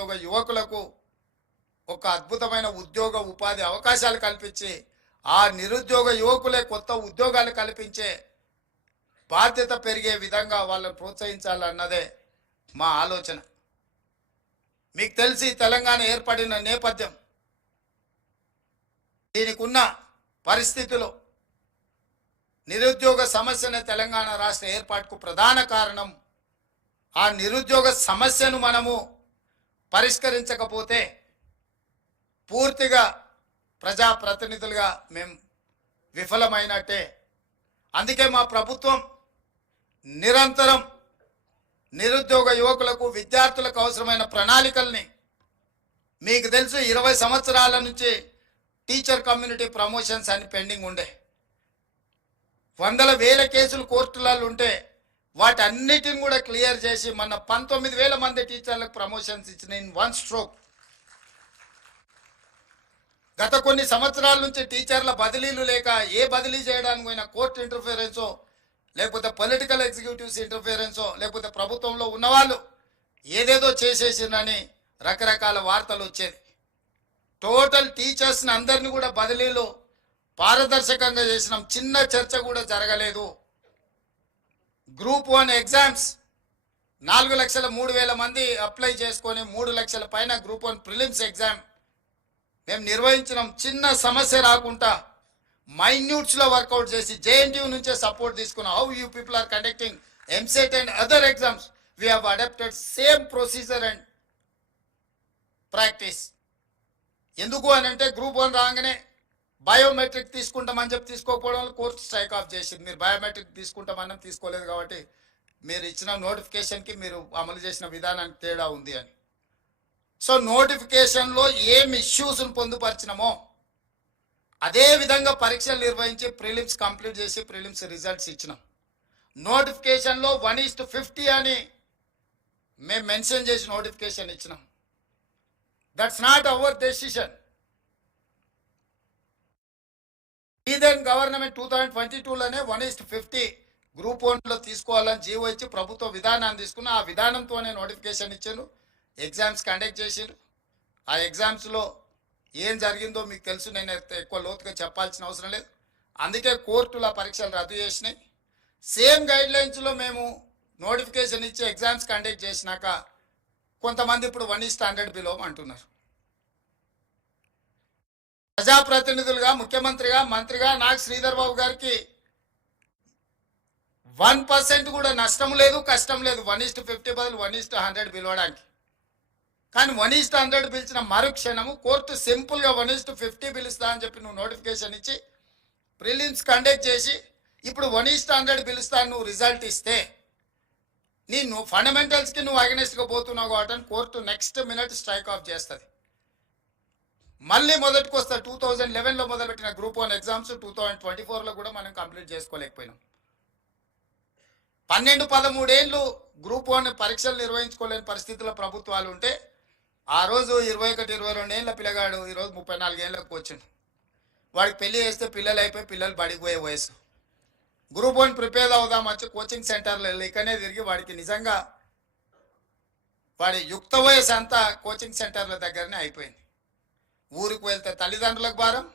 నిరుద్యోగ యువకులకు ఒక అద్భుతమైన ఉద్యోగ ఉపాధి అవకాశాలు కల్పించి ఆ నిరుద్యోగ యువకులే కొత్త ఉద్యోగాలు కల్పించే బాధ్యత పెరిగే విధంగా వాళ్ళని ప్రోత్సహించాలన్నదే మా ఆలోచన. మీకు తెలిసి తెలంగాణ ఏర్పడిన నేపథ్యం, దీనికి ఉన్న పరిస్థితులు, నిరుద్యోగ సమస్యనే తెలంగాణ రాష్ట్ర ఏర్పాటుకు ప్రధాన కారణం. ఆ నిరుద్యోగ సమస్యను మనము పరిష్కరించకపోతే పూర్తిగా ప్రజాప్రతినిధులుగా మేము విఫలమైనట్టే. అందుకే మా ప్రభుత్వం నిరంతరం నిరుద్యోగ యువకులకు విద్యార్థులకు అవసరమైన ప్రణాళికల్ని, మీకు తెలుసు 20 సంవత్సరాల నుంచి టీచర్ కమ్యూనిటీ ప్రమోషన్స్ అని పెండింగ్ ఉండే, వందల వేల కేసులు కోర్టులలో ఉంటే వాటన్నిటిని కూడా క్లియర్ చేసి మన 19,000 మంది టీచర్లకు ప్రమోషన్స్ ఇచ్చిన ఇన్ వన్ స్ట్రోక్. గత కొన్ని సంవత్సరాల నుంచి టీచర్ల బదిలీలు లేక ఏ బదిలీ చేయడానికి పోయినా కోర్టు ఇంటర్ఫియరెన్సో లేకపోతే పొలిటికల్ ఎగ్జిక్యూటివ్స్ ఇంటర్ఫియరెన్సో లేకపోతే ప్రభుత్వంలో ఉన్నవాళ్ళు ఏదేదో చేసేసిందని రకరకాల వార్తలు వచ్చేది. టోటల్ టీచర్స్ని అందరినీ కూడా బదిలీలు పారదర్శకంగా చేసినాం. చిన్న చర్చ కూడా జరగలేదు. గ్రూప్ 1 ఎగ్జామ్స్ 4,03,000 మంది అప్లై చేసుకొని 3 లక్షల పైన గ్రూప్ 1 ప్రిలిమ్స్ ఎగ్జామ్ మేము నిర్వహించినాం. చిన్న సమస్య రాకుండా మైన్యూట్స్లో వర్కౌట్ చేసి జేఎన్టీయూ నుంచే సపోర్ట్ తీసుకున్నాం. How you people are conducting EAMCET and other exams, we have adapted same procedure and practice. ఎందుకు అని అంటే గ్రూప్ 1 రాగానే బయోమెట్రిక్ తీసుకుంటామని చెప్పి తీసుకోకపోవడం వల్ల కోర్టు స్ట్రైక్ ఆఫ్ చేసింది. మీరు బయోమెట్రిక్ తీసుకుంటామని తీసుకోలేదు కాబట్టి మీరు ఇచ్చిన నోటిఫికేషన్కి మీరు అమలు చేసిన విధానానికి తేడా ఉంది అని. సో నోటిఫికేషన్లో ఏం ఇష్యూస్ను పొందుపరిచినామో అదే విధంగా పరీక్షలు నిర్వహించి ప్రిలిమ్స్ కంప్లీట్ చేసి ప్రిలిమ్స్ రిజల్ట్స్ ఇచ్చినాం. నోటిఫికేషన్లో 1:50 అని మేము మెన్షన్ చేసి నోటిఫికేషన్ ఇచ్చినాం. That's not our decision. ఈదెన్ గవర్నమెంట్ 2022లోనే 1:50 గ్రూప్ 1లో తీసుకోవాలని జీవో ఇచ్చి ప్రభుత్వ విధానాన్ని తీసుకున్న ఆ విధానంతోనే నోటిఫికేషన్ ఇచ్చారు. ఎగ్జామ్స్ కండక్ట్ చేసారు. ఆ ఎగ్జామ్స్లో ఏం జరిగిందో మీకు తెలుసు, నేను ఎక్కువ లోతుగా చెప్పాల్సిన అవసరం లేదు. అందుకే కోర్టుల పరీక్షలు రద్దు చేసినాయి. సేమ్ గైడ్లైన్స్లో మేము నోటిఫికేషన్ ఇచ్చి ఎగ్జామ్స్ కండక్ట్ చేసినాక కొంతమంది ఇప్పుడు 1:100 బిలో అంటున్నారు. ప్రజాప్రతినిధులుగా, ముఖ్యమంత్రిగా, మంత్రిగా నాకు శ్రీధర్ బాబు గారికి 1% కూడా నష్టం లేదు, కష్టం లేదు 1:50 బదులు 1:100 పిలవడానికి. కానీ 1:100 పిలిచిన మరుక్షణము కోర్టు సింపుల్గా 1:50 పిలుస్తా అని చెప్పి నువ్వు నోటిఫికేషన్ ఇచ్చి ప్రిలిమ్స్ కండక్ట్ చేసి ఇప్పుడు 1:100 పిలుస్తా నువ్వు రిజల్ట్ ఇస్తే నువ్వు ఫండమెంటల్స్కి నువ్వు అగెనిస్ట్గా పోతున్నావు కాబట్టి court next minute strike off చేస్తుంది. మళ్ళీ మొదటికి వస్తా. 2011లో మొదలుపెట్టిన గ్రూప్ 1 ఎగ్జామ్స్ 2024లో కూడా మనం కంప్లీట్ చేసుకోలేకపోయినాం. 12-13 ఏళ్ళు గ్రూప్ 1 పరీక్షలు నిర్వహించుకోలేని పరిస్థితుల్లో ప్రభుత్వాలు ఉంటే ఆ రోజు 21-22 ఏళ్ళ పిల్లగాడు ఈరోజు 34 ఏళ్ళకు వచ్చిండు. వాడికి పెళ్లి చేస్తే పిల్లలు అయిపోయి పిల్లలు బడిపోయే వయసు. గ్రూప్ 1 ప్రిపేర్ అవుదాం వచ్చి కోచింగ్ సెంటర్లు వెళ్ళి ఇక్కడనే తిరిగి వాడికి నిజంగా వాడి యుక్త వయసు అంతా కోచింగ్ సెంటర్ల దగ్గరనే అయిపోయింది. ఊరికి వెళ్తే తల్లిదండ్రులకు భారం,